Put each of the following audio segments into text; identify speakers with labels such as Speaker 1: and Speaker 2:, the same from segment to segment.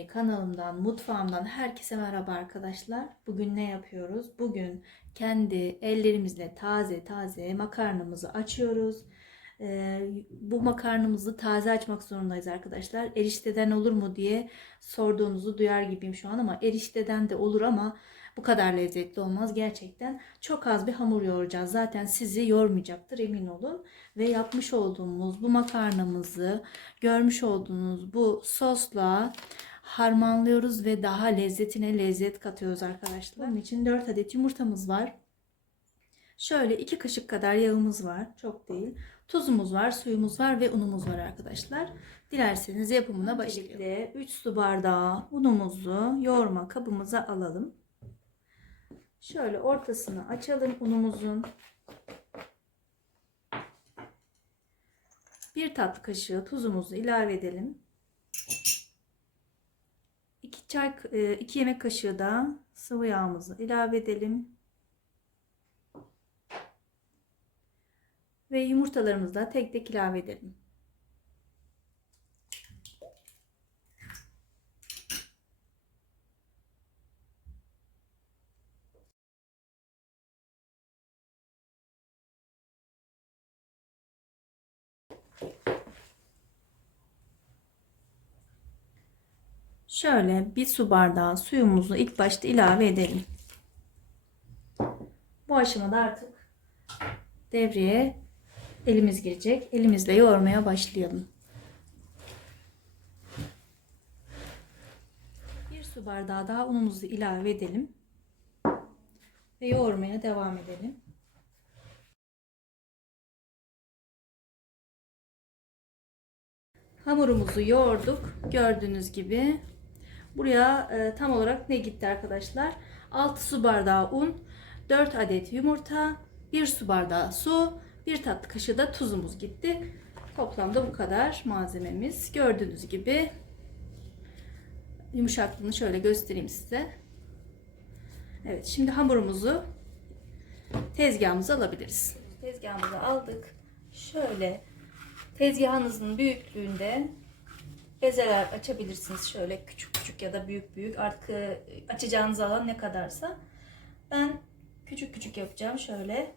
Speaker 1: Yemekleri kanalımdan, mutfağımdan herkese merhaba arkadaşlar. Bugün ne yapıyoruz? Bugün kendi ellerimizle taze taze makarnamızı açıyoruz. Ee, bu makarnamızı taze açmak zorundayız arkadaşlar. Erişteden olur mu diye sorduğunuzu duyar gibiyim şu an ama erişteden de olur ama bu kadar lezzetli olmaz gerçekten. Çok az bir hamur yoğuracağız. Zaten sizi yormayacaktır emin olun. Ve yapmış olduğumuz bu makarnamızı görmüş olduğunuz bu sosla harmanlıyoruz ve daha lezzetine lezzet katıyoruz arkadaşlar. Bunun için 4 adet yumurtamız var. Şöyle 2 kaşık kadar yağımız var. Çok değil. Tuzumuz var, suyumuz var ve unumuz var arkadaşlar. Dilerseniz yapımına başlayalım. 3 su bardağı unumuzu yoğurma kabımıza alalım. Şöyle ortasını açalım unumuzun. Bir tatlı kaşığı tuzumuzu ilave edelim. 2 çay 2 yemek kaşığı da sıvı yağımızı ilave edelim. Ve yumurtalarımızı da tek tek ilave edelim. Şöyle bir su bardağı suyumuzu ilk başta ilave edelim. Bu aşamada artık devreye elimiz girecek. Elimizle yoğurmaya başlayalım. Bir su bardağı daha unumuzu ilave edelim. Ve yoğurmaya devam edelim. Hamurumuzu yoğurduk. Gördüğünüz gibi. Buraya e, tam olarak ne gitti arkadaşlar? 6 su bardağı un, 4 adet yumurta, 1 su bardağı su, 1 tatlı kaşığı da tuzumuz gitti. Toplamda bu kadar malzememiz. Gördüğünüz gibi yumuşaklığını şöyle göstereyim size. Evet şimdi hamurumuzu tezgahımıza alabiliriz. Tezgahımıza aldık. Şöyle tezgahınızın büyüklüğünde bezeler açabilirsiniz. Şöyle küçük küçük ya da büyük büyük artık e, açacağınız alan ne kadarsa. Ben küçük küçük yapacağım. Şöyle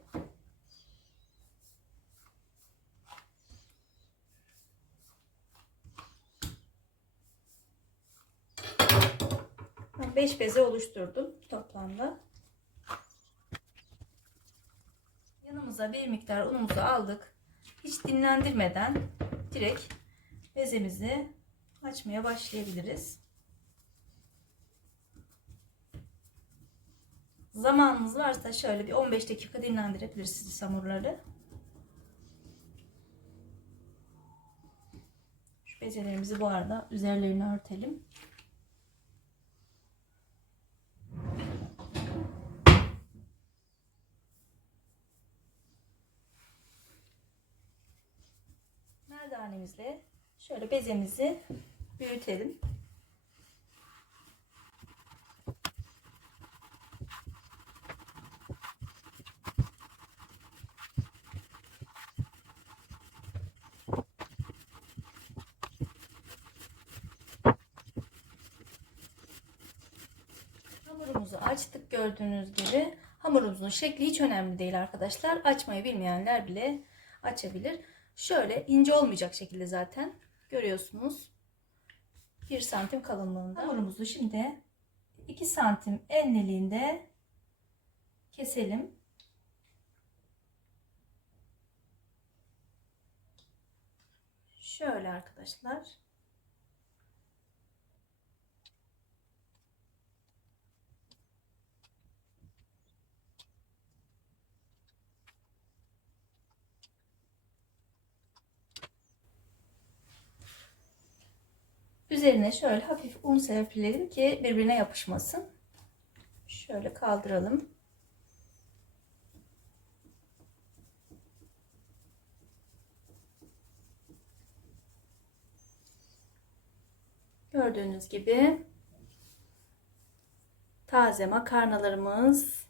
Speaker 1: 5 beze oluşturdum toplamda. Yanımıza bir miktar unumuzu aldık. Hiç dinlendirmeden direkt bezemizi açmaya başlayabiliriz. Zamanınız varsa şöyle bir 15 dakika dinlendirebilirsiniz hamurları. Şu bezelerimizi bu arada üzerlerini örtelim. merdanemizle şöyle bezemizi büyütelim. Hamurumuzu açtık gördüğünüz gibi. Hamurumuzun şekli hiç önemli değil arkadaşlar. Açmayı bilmeyenler bile açabilir. Şöyle ince olmayacak şekilde zaten görüyorsunuz. 1 santim kalınlığında. Hamurumuzu şimdi 2 santim enliliğinde keselim. Şöyle arkadaşlar. Üzerine şöyle hafif un serpilelim ki birbirine yapışmasın. Şöyle kaldıralım. Gördüğünüz gibi taze makarnalarımız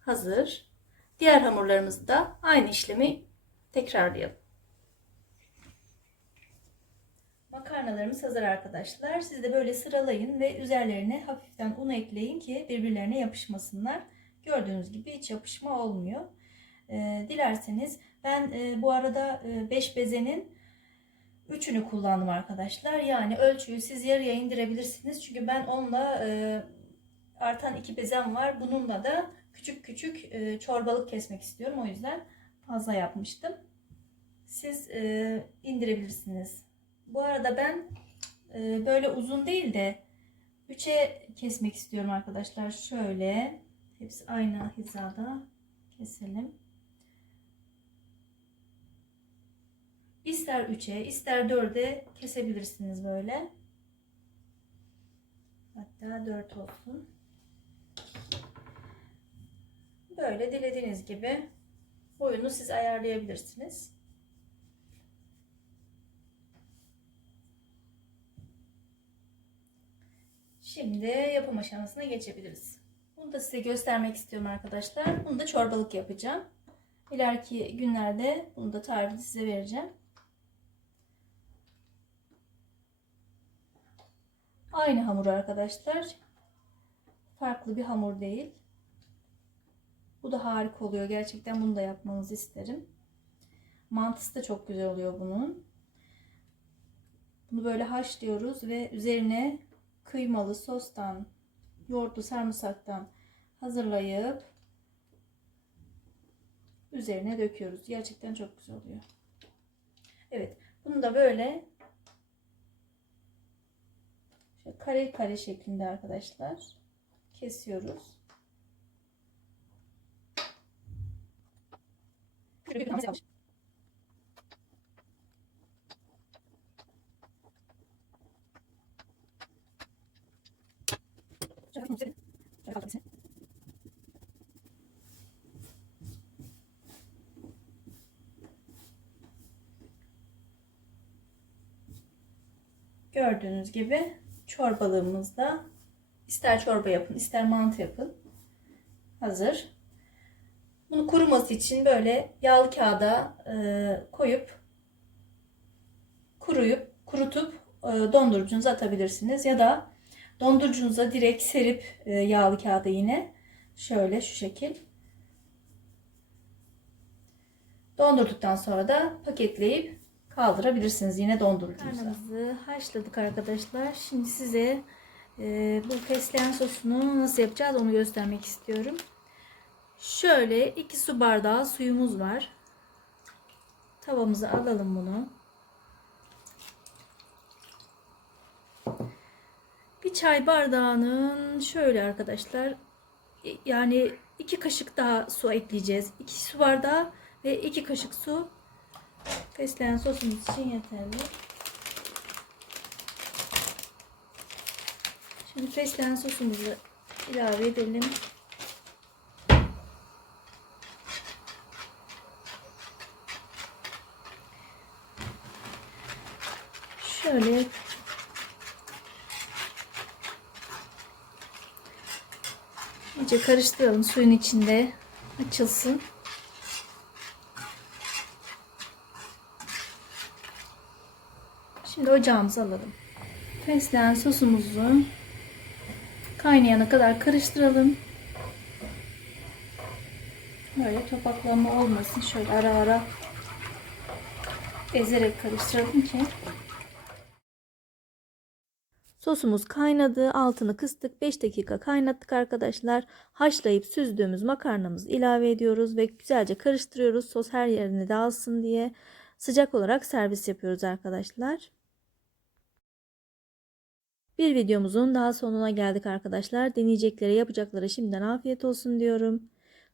Speaker 1: hazır. Diğer hamurlarımızı da aynı işlemi tekrarlayalım. Makarnalarımız hazır arkadaşlar. Siz de böyle sıralayın ve üzerlerine hafiften un ekleyin ki birbirlerine yapışmasınlar. Gördüğünüz gibi hiç yapışma olmuyor. Ee, dilerseniz ben e, bu arada 5 bezenin üçünü kullandım arkadaşlar. Yani ölçüyü siz yarıya indirebilirsiniz. Çünkü ben onunla e, artan iki bezem var. Bununla da küçük küçük e, çorbalık kesmek istiyorum. O yüzden fazla yapmıştım. Siz e, indirebilirsiniz. Bu arada ben e, böyle uzun değil de 3'e kesmek istiyorum arkadaşlar. Şöyle hepsi aynı hizada keselim. İster 3'e ister 4'e kesebilirsiniz böyle. Hatta 4 olsun. Böyle dilediğiniz gibi boyunu siz ayarlayabilirsiniz. Şimdi yapım aşamasına geçebiliriz. Bunu da size göstermek istiyorum arkadaşlar. Bunu da çorbalık yapacağım. İleriki günlerde bunu da tarifini size vereceğim. Aynı hamur arkadaşlar. Farklı bir hamur değil. Bu da harika oluyor. Gerçekten bunu da yapmanızı isterim. Mantısı da çok güzel oluyor bunun. Bunu böyle haşlıyoruz ve üzerine kıymalı sostan, yoğurtlu sarımsaktan hazırlayıp üzerine döküyoruz. Gerçekten çok güzel oluyor. Evet. Bunu da böyle kare kare şeklinde arkadaşlar kesiyoruz. Şöyle yapmış. Gördüğünüz gibi çorbalığımızda ister çorba yapın ister mantı yapın. Hazır. Bunu kuruması için böyle yağlı kağıda e, koyup kuruyup kurutup e, dondurucunuza atabilirsiniz ya da dondurucunuza direkt serip e, yağlı kağıda yine şöyle şu şekil dondurduktan sonra da paketleyip kaldırabilirsiniz yine dondurucunuza. Karnımızı haşladık arkadaşlar. Şimdi size e, bu fesleğen sosunu nasıl yapacağız onu göstermek istiyorum. Şöyle 2 su bardağı suyumuz var. Tavamıza alalım bunu. Çay bardağının şöyle arkadaşlar yani iki kaşık daha su ekleyeceğiz. 2 su bardağı ve 2 kaşık su fesleğen sosumuz için yeterli. Şimdi fesleğen sosumuzu ilave edelim. Şöyle iyice karıştıralım suyun içinde açılsın. Şimdi ocağımıza alalım. Fesleğen sosumuzu kaynayana kadar karıştıralım. Böyle topaklanma olmasın. Şöyle ara ara ezerek karıştıralım ki Sosumuz kaynadı. Altını kıstık. 5 dakika kaynattık arkadaşlar. Haşlayıp süzdüğümüz makarnamızı ilave ediyoruz ve güzelce karıştırıyoruz. Sos her yerine dağılsın diye sıcak olarak servis yapıyoruz arkadaşlar. Bir videomuzun daha sonuna geldik arkadaşlar. Deneyeceklere yapacaklara şimdiden afiyet olsun diyorum.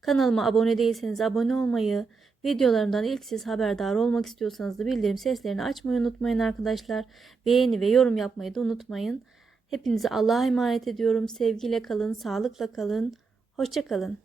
Speaker 1: Kanalıma abone değilseniz abone olmayı, videolarımdan ilk siz haberdar olmak istiyorsanız da bildirim seslerini açmayı unutmayın arkadaşlar. Beğeni ve yorum yapmayı da unutmayın. Hepinizi Allah'a emanet ediyorum. Sevgiyle kalın, sağlıkla kalın. Hoşçakalın.